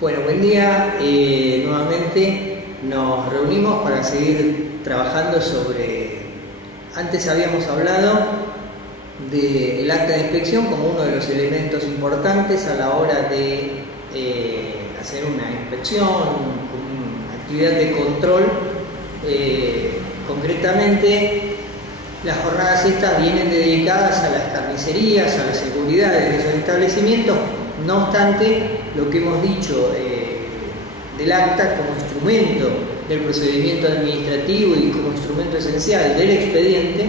Bueno, buen día. Nuevamente nos reunimos para seguir trabajando sobre... Antes habíamos hablado del acta de inspección como uno de los elementos importantes a la hora de hacer una inspección, una actividad de control. Concretamente, las jornadas estas vienen dedicadas a las carnicerías, a la seguridad de esos establecimientos. No obstante, lo que hemos dicho del acta como instrumento del procedimiento administrativo y como instrumento esencial del expediente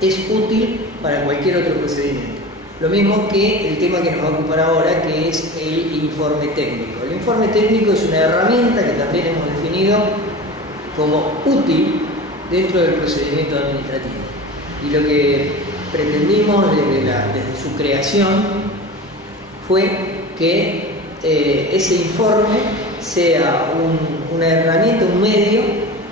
es útil para cualquier otro procedimiento. Lo mismo que el tema que nos va a ocupar ahora, que es el informe técnico. El informe técnico es una herramienta que también hemos definido como útil dentro del procedimiento administrativo. Y lo que pretendimos desde su creación fue que ese informe sea una herramienta, un medio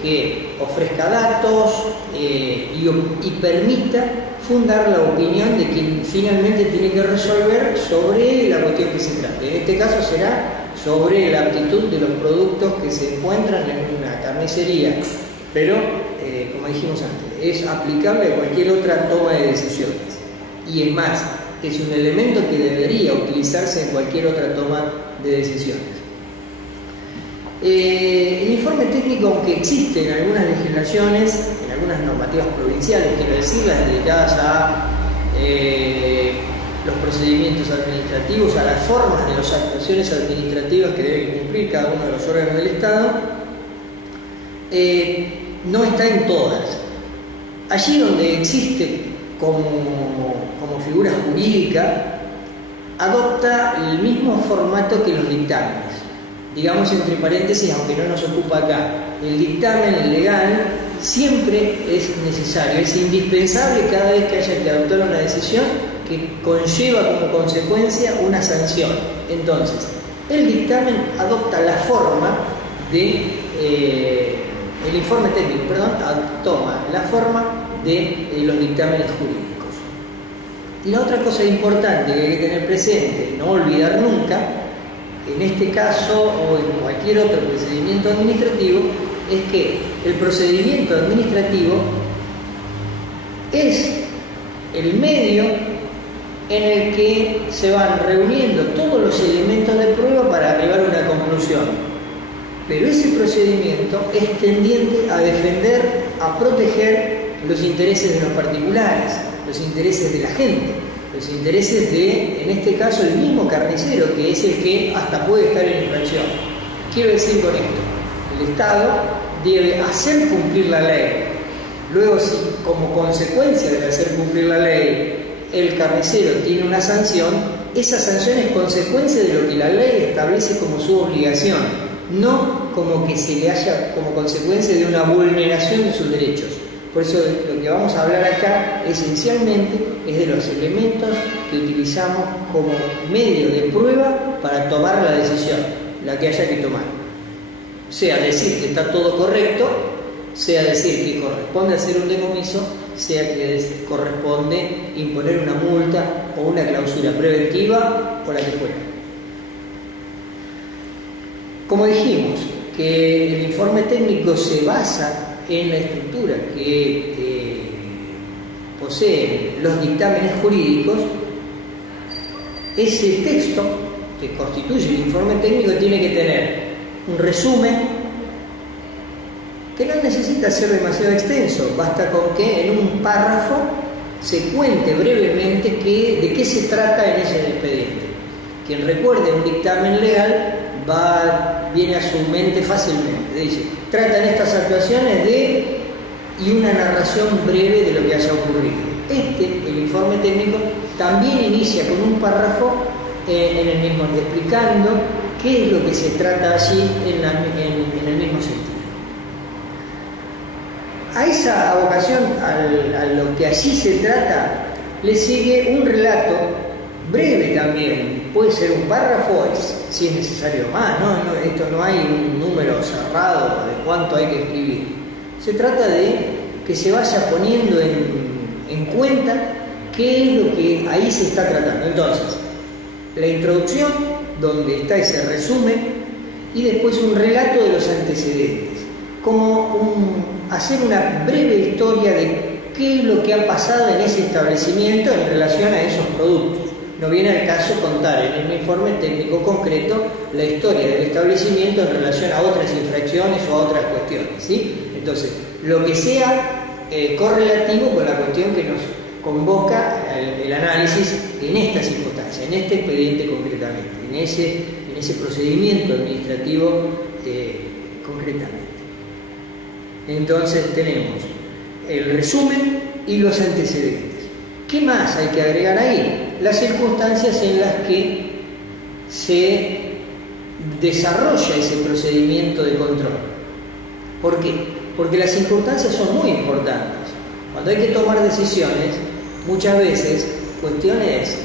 que ofrezca datos y permita fundar la opinión de quien finalmente tiene que resolver sobre la cuestión que se trate. En este caso será sobre la aptitud de los productos que se encuentran en una carnicería, pero como dijimos antes, es aplicable a cualquier otra toma de decisiones. Y es más, es un elemento que debería utilizarse en cualquier otra toma de decisiones. El informe técnico, aunque existe en algunas legislaciones, en algunas normativas provinciales, quiero decir, las dedicadas a los procedimientos administrativos, a las formas de las actuaciones administrativas que deben cumplir cada uno de los órganos del Estado, no está en todas. Allí donde existe como figura jurídica, adopta el mismo formato que los dictámenes. Digamos entre paréntesis, aunque no nos ocupa acá, el dictamen legal siempre es necesario, es indispensable cada vez que haya que adoptar una decisión que conlleva como consecuencia una sanción. Entonces, el dictamen adopta la forma de... el informe técnico, toma la forma de los dictámenes jurídicos. Y la otra cosa importante que hay que tener presente, no olvidar nunca, en este caso o en cualquier otro procedimiento administrativo, es que el procedimiento administrativo es el medio en el que se van reuniendo todos los elementos de prueba para arribar a una conclusión. Pero ese procedimiento es tendiente a defender, a proteger los intereses de los particulares, los intereses de la gente, los intereses de, en este caso, el mismo carnicero, que es el que hasta puede estar en infracción. Quiero decir con esto, el Estado debe hacer cumplir la ley. Luego, si como consecuencia de hacer cumplir la ley, el carnicero tiene una sanción, esa sanción es consecuencia de lo que la ley establece como su obligación, no como que se le haya como consecuencia de una vulneración de sus derechos. Por eso lo que vamos a hablar acá esencialmente es de los elementos que utilizamos como medio de prueba para tomar la decisión, la que haya que tomar. Sea decir que está todo correcto, sea decir que corresponde hacer un decomiso, sea que corresponde imponer una multa o una clausura preventiva o la que fuera. Como dijimos, que el informe técnico se basa en la estructura que poseen los dictámenes jurídicos. Ese texto que constituye el informe técnico tiene que tener un resumen que no necesita ser demasiado extenso, basta con que en un párrafo se cuente brevemente de qué se trata en ese expediente. Quien recuerde un dictamen legal viene a su mente fácilmente. Dice, tratan estas actuaciones y una narración breve de lo que haya ocurrido. El informe técnico, también inicia con un párrafo en el mismo, explicando qué es lo que se trata allí en el mismo sentido. A esa abocación, a lo que allí se trata, le sigue un relato breve también. Puede ser un párrafo, si es necesario más, esto no hay un número cerrado de cuánto hay que escribir. Se trata de que se vaya poniendo en cuenta qué es lo que ahí se está tratando. Entonces, la introducción donde está ese resumen y después un relato de los antecedentes, como hacer una breve historia de qué es lo que ha pasado en ese establecimiento en relación a esos productos. No viene al caso contar en un informe técnico concreto la historia del establecimiento en relación a otras infracciones o a otras cuestiones, ¿sí? Entonces, lo que sea correlativo con la cuestión que nos convoca el análisis en esta circunstancia, en este expediente concretamente, en ese procedimiento administrativo concretamente. Entonces tenemos el resumen y los antecedentes. ¿Qué más hay que agregar ahí? Las circunstancias en las que se desarrolla ese procedimiento de control. ¿Por qué? Porque las circunstancias son muy importantes. Cuando hay que tomar decisiones, muchas veces cuestiones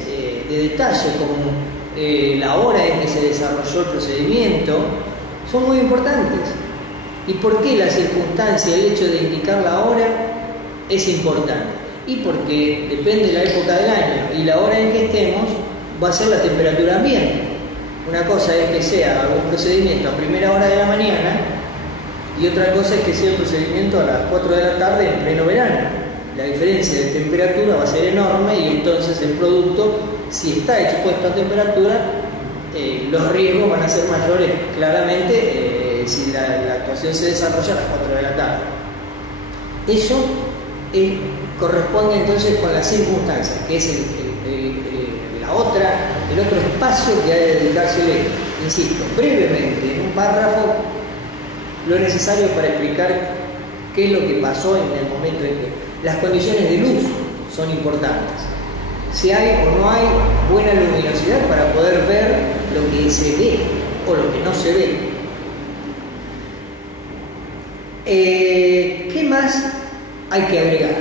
de detalle como la hora en que se desarrolló el procedimiento son muy importantes. ¿Y por qué la circunstancia, el hecho de indicar la hora es importante? Y porque depende de la época del año y la hora en que estemos, va a ser la temperatura ambiente. Una cosa es que sea un procedimiento a primera hora de la mañana y otra cosa es que sea el procedimiento a las 4 de la tarde en pleno verano. La diferencia de temperatura va a ser enorme y entonces el producto, si está expuesto a temperatura, los riesgos van a ser mayores claramente si la actuación se desarrolla a las 4 de la tarde. Eso corresponde entonces con las circunstancias, que es el otro espacio que hay de dedicársele, insisto, brevemente, en un párrafo, lo necesario para explicar qué es lo que pasó en el momento en que las condiciones de luz son importantes. Si hay o no hay buena luminosidad para poder ver lo que se ve o lo que no se ve. ¿Qué más hay que agregar?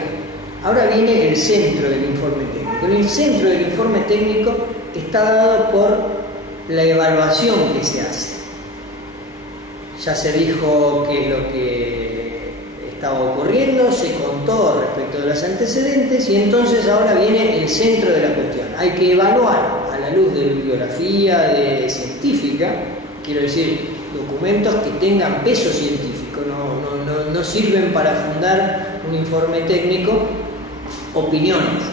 Ahora viene el centro del informe técnico. El centro del informe técnico está dado por la evaluación que se hace. Ya se dijo qué es lo que estaba ocurriendo, se contó respecto de los antecedentes y entonces ahora viene el centro de la cuestión. Hay que evaluar a la luz de bibliografía científica, quiero decir, documentos que tengan peso científico, no sirven para fundar un informe técnico opiniones.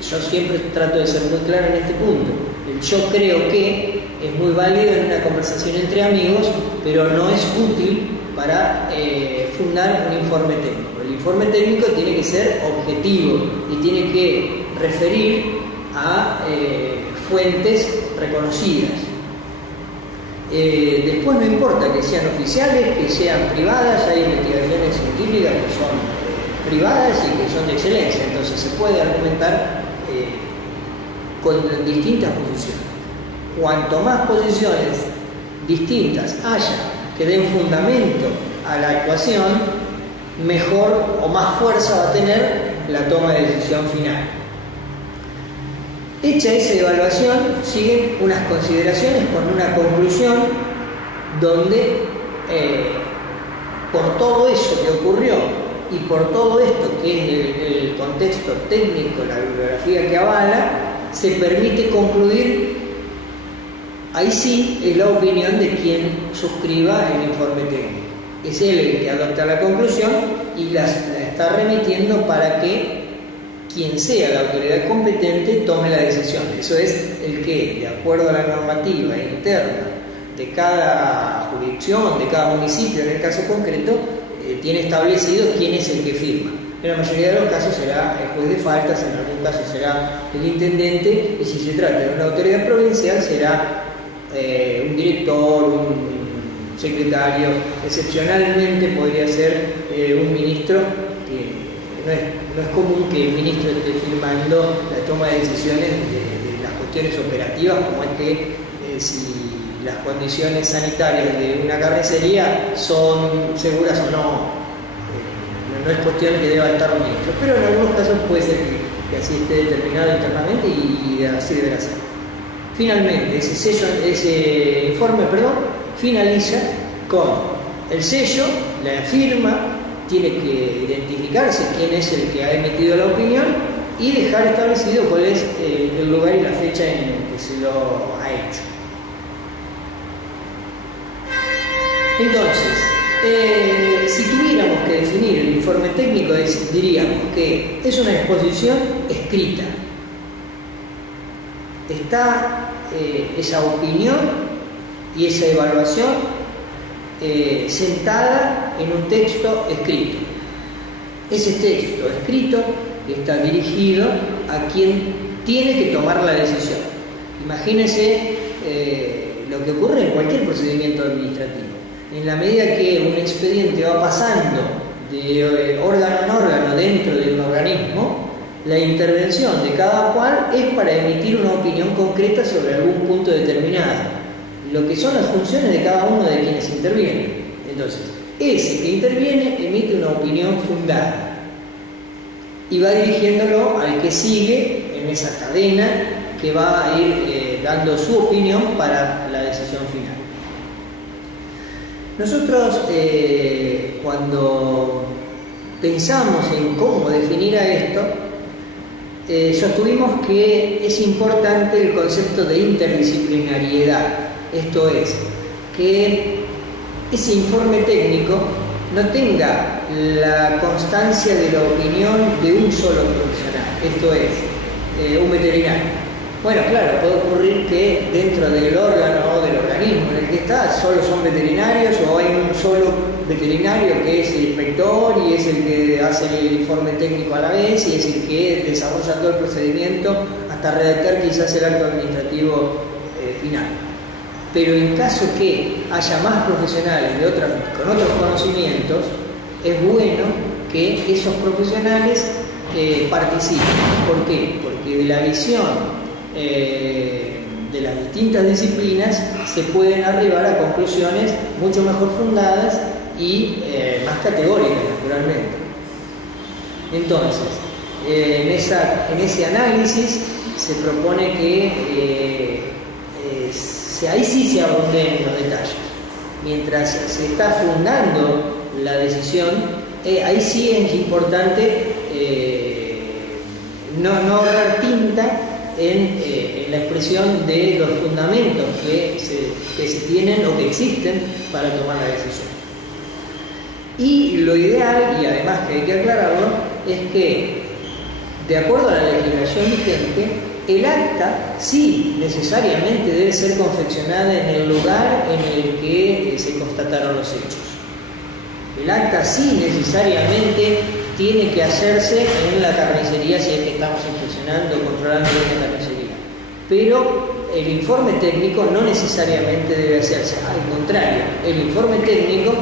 Yo siempre trato de ser muy claro en este punto. El yo creo que es muy válido en una conversación entre amigos, pero no es útil para fundar un informe técnico. El informe técnico tiene que ser objetivo y tiene que referir a fuentes reconocidas. Después no importa que sean oficiales, que sean privadas, hay investigaciones científicas que son privadas y que son de excelencia, entonces se puede argumentar con distintas posiciones. Cuanto más posiciones distintas haya que den fundamento a la actuación, mejor o más fuerza va a tener la toma de decisión final. Hecha esa evaluación, siguen unas consideraciones con una conclusión donde por todo eso que ocurrió y por todo esto que es el contexto técnico, la bibliografía que avala, se permite concluir, ahí sí es la opinión de quien suscriba el informe técnico. Es él el que adopta la conclusión y la está remitiendo para que quien sea la autoridad competente tome la decisión. Eso es el que, de acuerdo a la normativa interna de cada jurisdicción, de cada municipio en el caso concreto, tiene establecido quién es el que firma. En la mayoría de los casos será el juez de faltas, en algún caso será el intendente, y si se trata de una autoridad provincial será un director, un secretario, excepcionalmente podría ser un ministro, que no es común que el ministro esté firmando la toma de decisiones de las cuestiones operativas, como es que si las condiciones sanitarias de una carnicería son seguras o no. No es cuestión que deba estar un ministro, pero en algunos casos puede ser que así esté determinado internamente y así deberá ser. Finalmente, ese informe finaliza con el sello, la firma, tiene que identificarse quién es el que ha emitido la opinión y dejar establecido cuál es el lugar y la fecha en el que se lo ha hecho. Entonces, si tuviéramos que definir el informe técnico, diríamos que es una exposición escrita. Está esa opinión y esa evaluación sentada en un texto escrito. Ese texto escrito está dirigido a quien tiene que tomar la decisión. Imagínense lo que ocurre en cualquier procedimiento administrativo. En la medida que un expediente va pasando de órgano en órgano dentro de un organismo, la intervención de cada cual es para emitir una opinión concreta sobre algún punto determinado, lo que son las funciones de cada uno de quienes intervienen. Entonces, ese que interviene emite una opinión fundada y va dirigiéndolo al que sigue en esa cadena que va a ir dando su opinión para la decisión final. Nosotros, cuando pensamos en cómo definir a esto, sostuvimos que es importante el concepto de interdisciplinariedad. Esto es, que ese informe técnico no tenga la constancia de la opinión de un solo profesional, esto es, un veterinario. Bueno, claro, puede ocurrir que dentro del órgano o del organismo en el que está solo son veterinarios, o hay un solo veterinario que es el inspector y es el que hace el informe técnico a la vez y es el que desarrolla todo el procedimiento hasta redactar quizás el acto administrativo final. Pero en caso que haya más profesionales con otros conocimientos, es bueno que esos profesionales participen. ¿Por qué? Porque de la visión de las distintas disciplinas se pueden arribar a conclusiones mucho mejor fundadas y más categóricas, naturalmente. Entonces, en ese análisis se propone que ahí sí se abunde en los detalles. Mientras se está fundando la decisión, ahí sí es importante no ahorrar tinta en la expresión de los fundamentos que se tienen o que existen para tomar la decisión. Y lo ideal, y además que hay que aclararlo, es que, de acuerdo a la legislación vigente, el acta sí necesariamente debe ser confeccionada en el lugar en el que se constataron los hechos. El acta sí necesariamente tiene que hacerse en la carnicería si es que estamos inspeccionando o controlando la carnicería. Pero el informe técnico no necesariamente debe hacerse. Al contrario, el informe técnico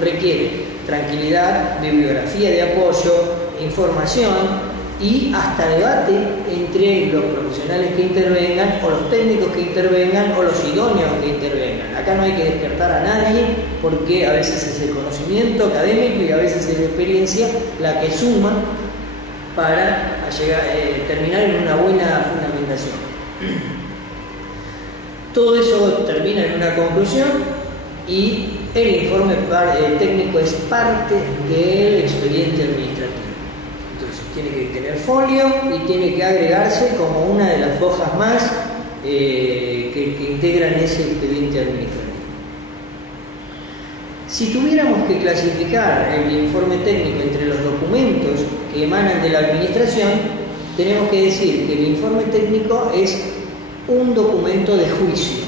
requiere tranquilidad, bibliografía de apoyo, información y hasta debate entre los profesionales que intervengan o los técnicos que intervengan o los idóneos que intervengan. Acá no hay que despertar a nadie porque a veces es el conocimiento académico y a veces es la experiencia la que suma para terminar en una buena fundamentación. Todo eso termina en una conclusión y el informe técnico es parte del expediente administrativo. Entonces tiene que tener folio y tiene que agregarse como una de las hojas más que integran ese expediente administrativo. Si tuviéramos que clasificar el informe técnico entre los documentos que emanan de la administración, tenemos que decir que el informe técnico es un documento de juicio.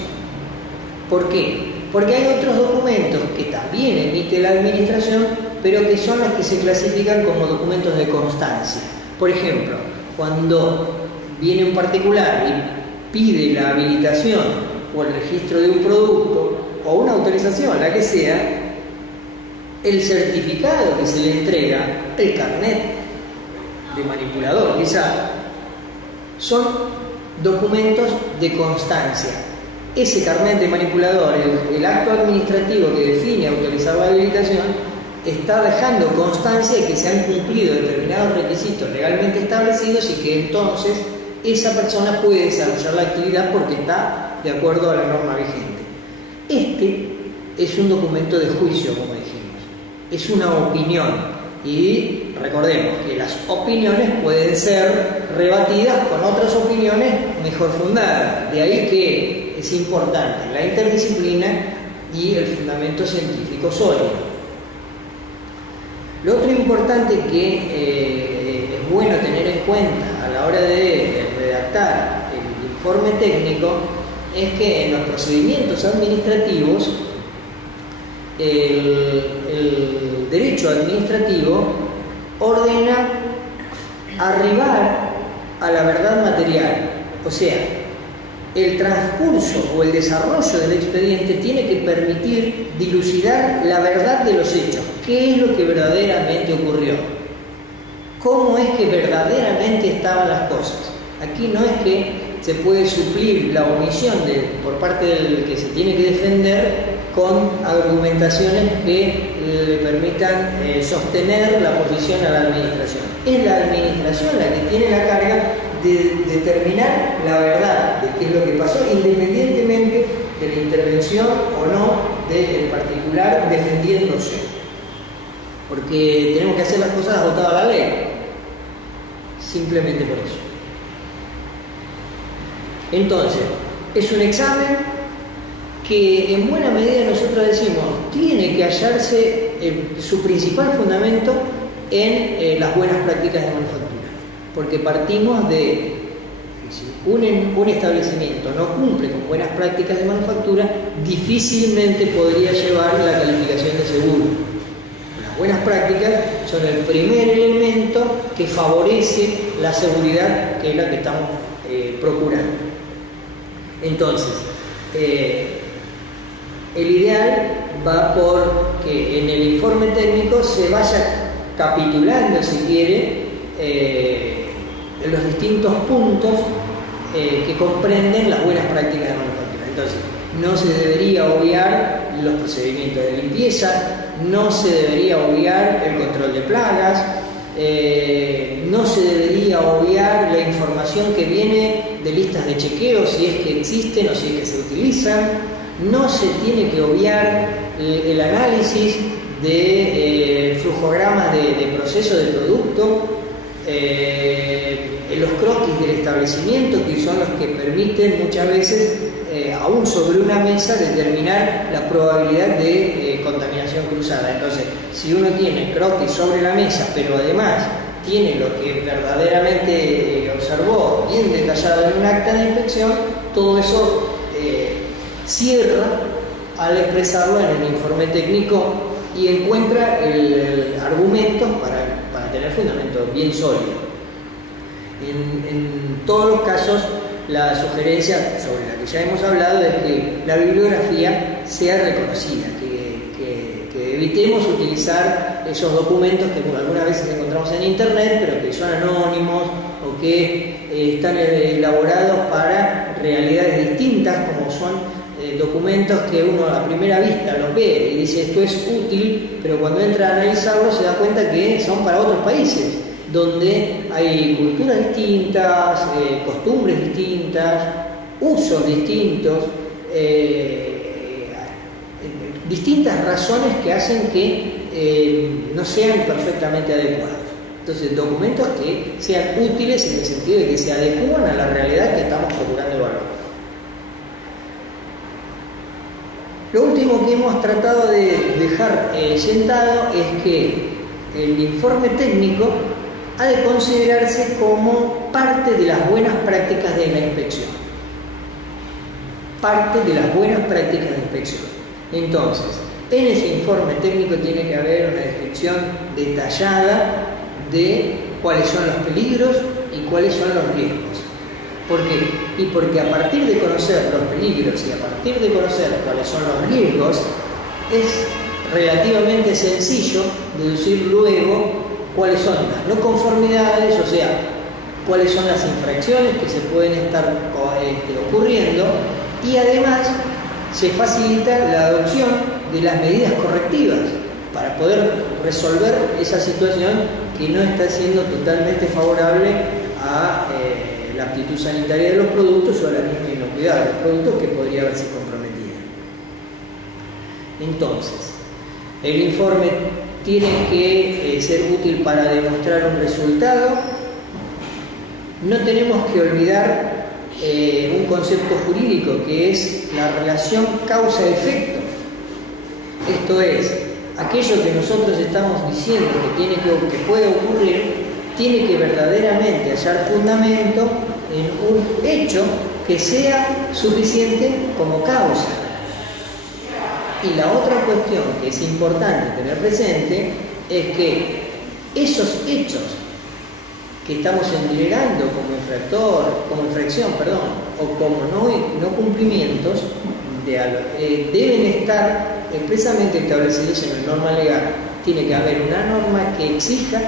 ¿Por qué? Porque hay otros documentos que también emite la administración, pero que son los que se clasifican como documentos de constancia. Por ejemplo, cuando viene un particular y pide la habilitación o el registro de un producto o una autorización, la que sea, el certificado que se le entrega, el carnet de manipulador, quizá, son documentos de constancia. Ese carnet de manipulador, el acto administrativo que define autorizar la habilitación, está dejando constancia de que se han cumplido determinados requisitos legalmente establecidos y que entonces esa persona puede desarrollar la actividad porque está de acuerdo a la norma vigente. Este es un documento de juicio, como dijimos. Es una opinión y recordemos que las opiniones pueden ser rebatidas con otras opiniones mejor fundadas. De ahí que es importante la interdisciplina y el fundamento científico sólido. Lo otro importante que es bueno tener en cuenta a la hora de redactar el informe técnico es que en los procedimientos administrativos el derecho administrativo ordena arribar a la verdad material, o sea, el transcurso o el desarrollo del expediente tiene que permitir dilucidar la verdad de los hechos. ¿Qué es lo que verdaderamente ocurrió? ¿Cómo es que verdaderamente estaban las cosas? Aquí no es que se puede suplir la omisión por parte del que se tiene que defender con argumentaciones que le permitan sostener la posición a la administración. Es la administración la que tiene la carga de determinar la verdad de qué es lo que pasó, independientemente de la intervención o no del particular defendiéndose. Porque tenemos que hacer las cosas agotadas a la ley, simplemente por eso. Entonces, es un examen que en buena medida nosotros decimos tiene que hallarse su principal fundamento en las buenas prácticas de manufactura. Porque partimos de si un establecimiento no cumple con buenas prácticas de manufactura, difícilmente podría llevar la calificación de seguro. Las buenas prácticas son el primer elemento que favorece la seguridad, que es la que estamos procurando. Entonces, el ideal va por que en el informe técnico se vaya capitulando, si quiere, en los distintos puntos que comprenden las buenas prácticas de manufactura. Entonces, no se debería obviar los procedimientos de limpieza, no se debería obviar el control de plagas, no se debería obviar la información que viene de listas de chequeo, si es que existen o si es que se utilizan, no se tiene que obviar el análisis de flujogramas de proceso de producto, los croquis del establecimiento, que son los que permiten muchas veces, aún sobre una mesa, determinar la probabilidad de contaminación cruzada. Entonces, si uno tiene croquis sobre la mesa, pero además tiene lo que verdaderamente observó bien detallado en un acta de inspección, todo eso cierra al expresarlo en el informe técnico y encuentra el argumento para tener fundamento bien sólido. En todos los casos, la sugerencia sobre la que ya hemos hablado es que la bibliografía sea reconocida, que evitemos utilizar esos documentos que algunas veces encontramos en internet, pero que son anónimos o que están elaborados para realidades distintas, como son documentos que uno a primera vista los ve y dice esto es útil, pero cuando entra a analizarlo se da cuenta que son para otros países, donde hay culturas distintas, costumbres distintas, usos distintos, distintas razones que hacen que no sean perfectamente adecuados. Entonces, documentos que sean útiles en el sentido de que se adecúan a la realidad que estamos procurando evaluar. Lo último que hemos tratado de dejar sentado es que el informe técnico ha de considerarse como parte de las buenas prácticas de la inspección. Parte de las buenas prácticas de inspección. Entonces, en ese informe técnico tiene que haber una descripción detallada de cuáles son los peligros y cuáles son los riesgos. ¿Por qué? Y porque a partir de conocer los peligros y a partir de conocer cuáles son los riesgos, es relativamente sencillo deducir luego cuáles son las no conformidades, o sea, cuáles son las infracciones que se pueden estar ocurriendo, y además se facilita la adopción de las medidas correctivas para poder resolver esa situación que no está siendo totalmente favorable a la aptitud sanitaria de los productos o a la misma inocuidad de los productos que podría verse comprometida. Entonces, el informe tiene que ser útil para demostrar un resultado. No tenemos que olvidar un concepto jurídico que es la relación causa-efecto Esto es, aquello que nosotros estamos diciendo que puede ocurrir, tiene que verdaderamente hallar fundamento en un hecho que sea suficiente como causa. Y la otra cuestión que es importante tener presente es que esos hechos que estamos endilgando como infracción, o como no cumplimientos, deben estar expresamente establecidos en la norma legal. Tiene que haber una norma que exija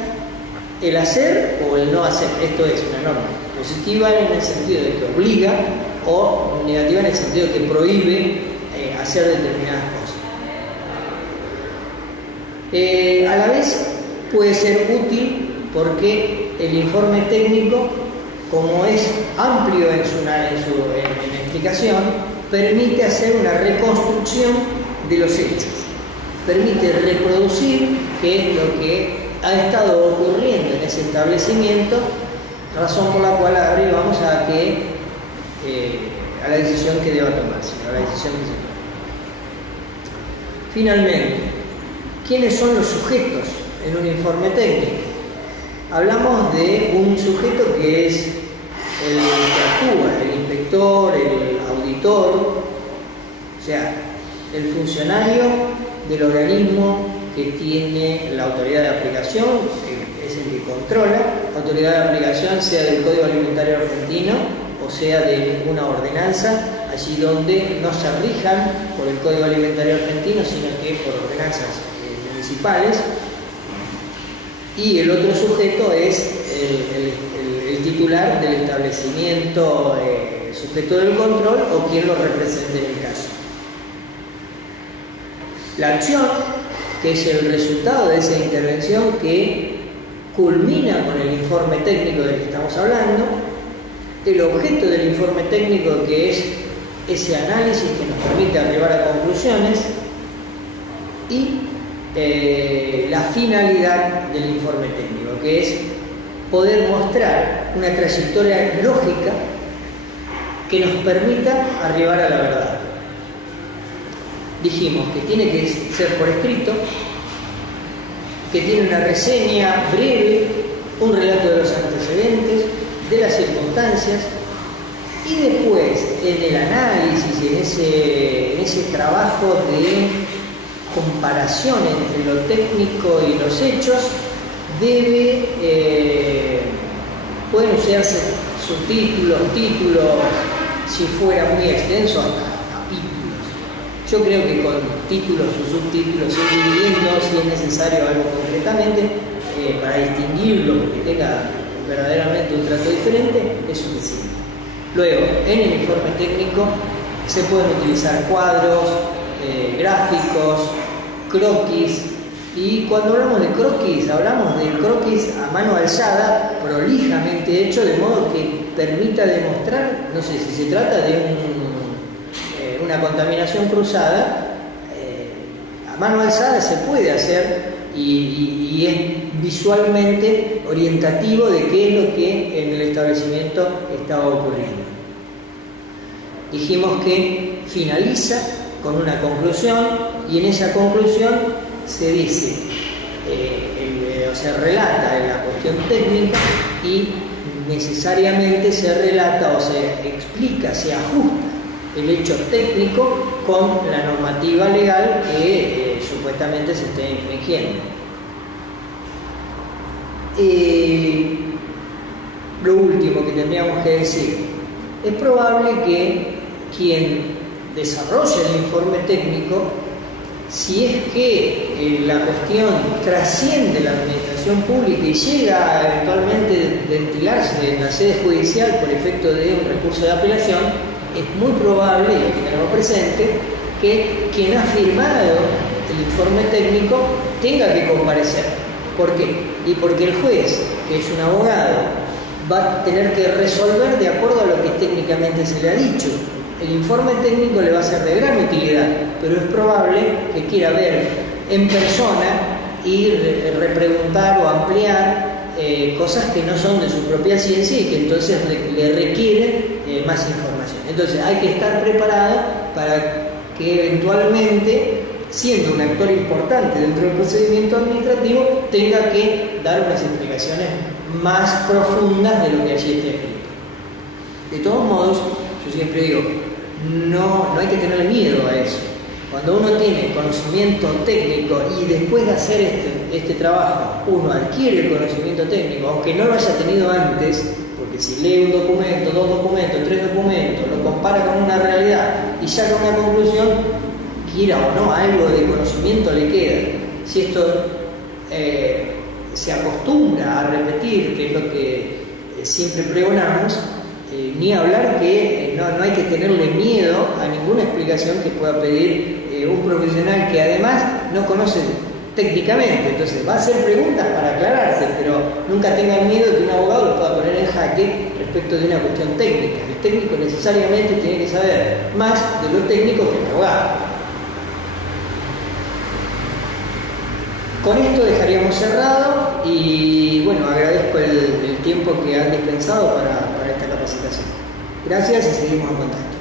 el hacer o el no hacer. Esto es una norma positiva en el sentido de que obliga, o negativa en el sentido de que prohíbe hacer determinadas cosas. A la vez puede ser útil porque el informe técnico, como es amplio en explicación, permite hacer una reconstrucción de los hechos, permite reproducir qué es lo que ha estado ocurriendo en ese establecimiento, razón por la cual arribamos a la decisión que deba tomarse, a la decisión que se toma. Finalmente, ¿quiénes son los sujetos en un informe técnico? Hablamos de un sujeto que es el que actúa, el inspector, el auditor, o sea, el funcionario del organismo que tiene la autoridad de aplicación, que es el que controla, la autoridad de aplicación sea del Código Alimentario Argentino o sea de una ordenanza, allí donde no se rijan por el Código Alimentario Argentino, sino que por ordenanzas municipales. Y el otro sujeto es el titular del establecimiento, sujeto del control, o quien lo represente en el caso. La acción, que es el resultado de esa intervención que culmina con el informe técnico del que estamos hablando, el objeto del informe técnico, que es ese análisis que nos permite arribar a conclusiones, y la finalidad del informe técnico, que es poder mostrar una trayectoria lógica que nos permita arribar a la verdad. Dijimos que tiene que ser por escrito, que tiene una reseña breve, un relato de los antecedentes, de las circunstancias, y después en el análisis, en ese trabajo de comparación entre lo técnico y los hechos, pueden usarse subtítulos, títulos, si fuera muy extenso, hasta capítulos. Yo creo que con títulos o subtítulos, dividiendo si es necesario algo concretamente, para distinguirlo, porque tenga verdaderamente un trato diferente, es suficiente. Luego, en el informe técnico se pueden utilizar cuadros, gráficos, croquis, y cuando hablamos de croquis a mano alzada, prolijamente hecho, de modo que permita demostrar, no sé si se trata de una contaminación cruzada, a mano alzada se puede hacer y es visualmente orientativo de qué es lo que en el establecimiento estaba ocurriendo. Dijimos que finaliza con una conclusión, y en esa conclusión se dice, se relata la cuestión técnica, y necesariamente se relata o se explica, se ajusta el hecho técnico con la normativa legal que supuestamente se esté infringiendo. Lo último que tendríamos que decir, es probable que quien desarrolla el informe técnico, si es que la cuestión trasciende la administración pública y llega a eventualmente ventilarse en la sede judicial por efecto de un recurso de apelación, es muy probable, y hay que tenerlo presente, que quien ha firmado el informe técnico tenga que comparecer. ¿Por qué? Y porque el juez, que es un abogado, va a tener que resolver de acuerdo a lo que técnicamente se le ha dicho. El informe técnico le va a ser de gran utilidad, pero es probable que quiera ver en persona y repreguntar o ampliar cosas que no son de su propia ciencia y que entonces le requieren más información. Entonces hay que estar preparado para que eventualmente siendo un actor importante dentro del procedimiento administrativo, tenga que dar unas explicaciones más profundas de lo que allí está escrito. De todos modos, yo siempre digo, no hay que tenerle miedo a eso. Cuando uno tiene conocimiento técnico y después de hacer este trabajo, uno adquiere el conocimiento técnico, aunque no lo haya tenido antes, porque si lee un documento, 2 documentos, 3 documentos, lo compara con una realidad y saca una conclusión, quiera o no, algo de conocimiento le queda. Si esto se acostumbra a repetir, que es lo que siempre pregonamos, ni hablar que no hay que tenerle miedo a ninguna explicación que pueda pedir un profesional que además no conoce técnicamente. Entonces va a hacer preguntas para aclararse, pero nunca tengan miedo que un abogado lo pueda poner en jaque respecto de una cuestión técnica. El técnico necesariamente tiene que saber más de lo técnico que el abogado. Con esto dejaríamos cerrado y bueno, agradezco el tiempo que han dispensado para esta capacitación. Gracias y seguimos en contacto.